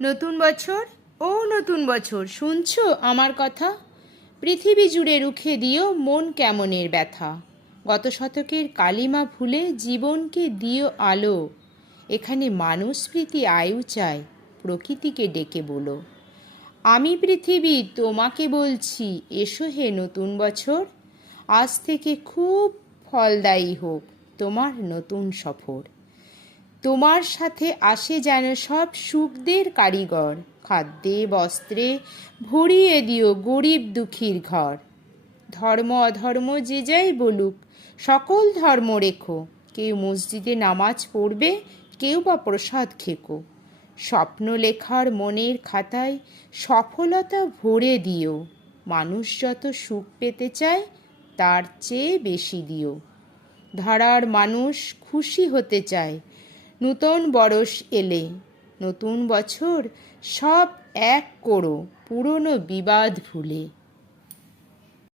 নতুন বছর, ও নতুন বছর, শুনছো আমার কথা? পৃথিবী জুড়ে রুখে দিও মন কেমনের ব্যথা। গত শতকের কালিমা ভুলে জীবনকে দিও আলো। এখানে মানুষ প্রীতি আয়ু চায়, প্রকৃতিকে ডেকে বলো। আমি পৃথিবী তোমাকে বলছি, এসো হে নতুন বছর। আজ থেকে খুব ফলদায়ী হোক তোমার নতুন সফর। তোমার সাথে আসে যেন সব সুখদের কারিগর, খাদ্যে বস্ত্রে ভরিয়ে দিও গরিব দুঃখীর ঘর। ধর্ম অধর্ম যে যাই বলুক, সকল ধর্ম রেখো। কেউ মসজিদে নামাজ পড়বে, কেউ বা প্রসাদ খেকো। স্বপ্ন লেখার মনের খাতায় সফলতা ভরে দিও। মানুষ যত সুখ পেতে চায়, তার চেয়ে বেশি দিও। ধরার মানুষ খুশি হতে চায়, নূতন বরষ এলে। নতুন বছর সব এক করো, পুরনো বিবাদ ভুলে।